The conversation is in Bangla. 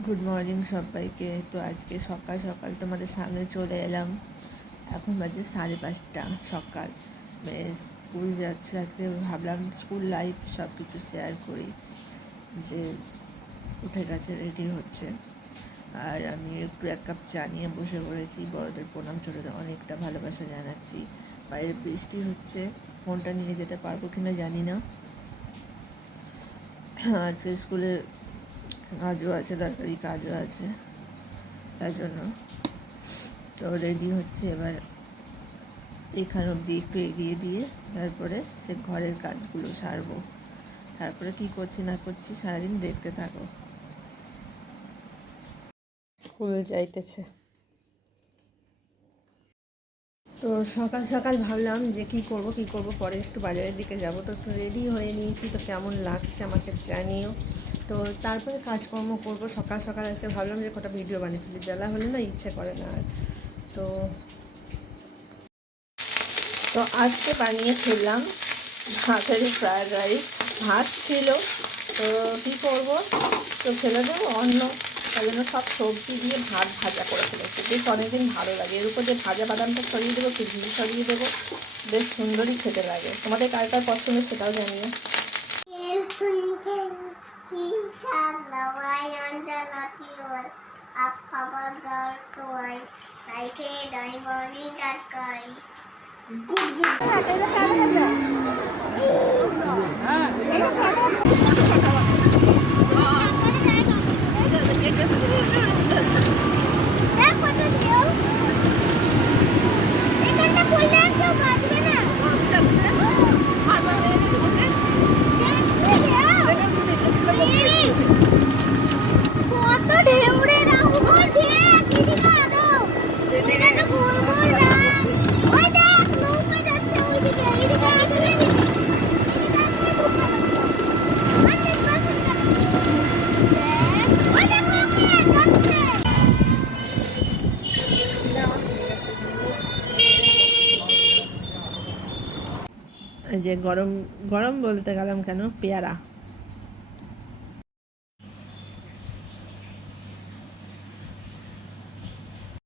গুড মর্নিং সবাইকে। তো আজকে সকাল সকাল তোমাদের সামনে চলে এলাম। এখন বাজে 5:30 সকাল। স্কুল যাচ্ছে আজকে, ভাবলাম স্কুল লাইফ সব কিছু শেয়ার করি। যে উঠে গেছে, রেডি হচ্ছে, আর আমি একটু 1 কাপ চা নিয়ে বসে পড়েছি। বড়দের প্রণাম, ছোটদের অনেকটা ভালোবাসা জানাচ্ছি। বাইরে বৃষ্টি হচ্ছে, ফোনটা নিয়ে যেতে পারবো কিনা জানি না। আজকে স্কুলে কাজও আছে, দরকারি কাজও আছে, তার জন্য তো রেডি হচ্ছে। এবার এখান অবধি একটু এগিয়ে দিয়ে তারপরে সে ঘরের কাজগুলো সারবো। তারপরে কি করছি না করছি সারাদিন দেখতে থাকো। স্কুল যাইতেছে তো সকাল সকাল ভাবলাম যে কি করব পরে একটু বাজারের দিকে যাব। তো একটু রেডি হয়ে নিয়েছি, তো কেমন লাগছে আমাকে জানিও। তো তারপরে কাজকর্ম করব। সকাল সকাল আজকে ভাবলাম যে কটা ভিডিও বানিয়ে ফেলি, বেলা হলে না ইচ্ছে করে না আর। তো তো আজকে বানিয়ে ফেললাম ভাতেরই ফ্রায়েড রাইস। ভাত ছিল, তো কী করবো, তো ফেলে দেবো অন্য, তাই জন্য সব সবজি দিয়ে ভাত ভাজা করে ফেলেছি। বেশ অনেকদিন ভালো লাগে। এর উপর যে ভাজা বাদামটা ছড়িয়ে দেবো, কিশমিশ ছড়িয়ে দেবো, বেশ সুন্দরই খেতে লাগে। তোমাদের কার কার পছন্দ সেটাও জানিও। যে গরম গরম বলতে গেলাম কেন, পেয়ারা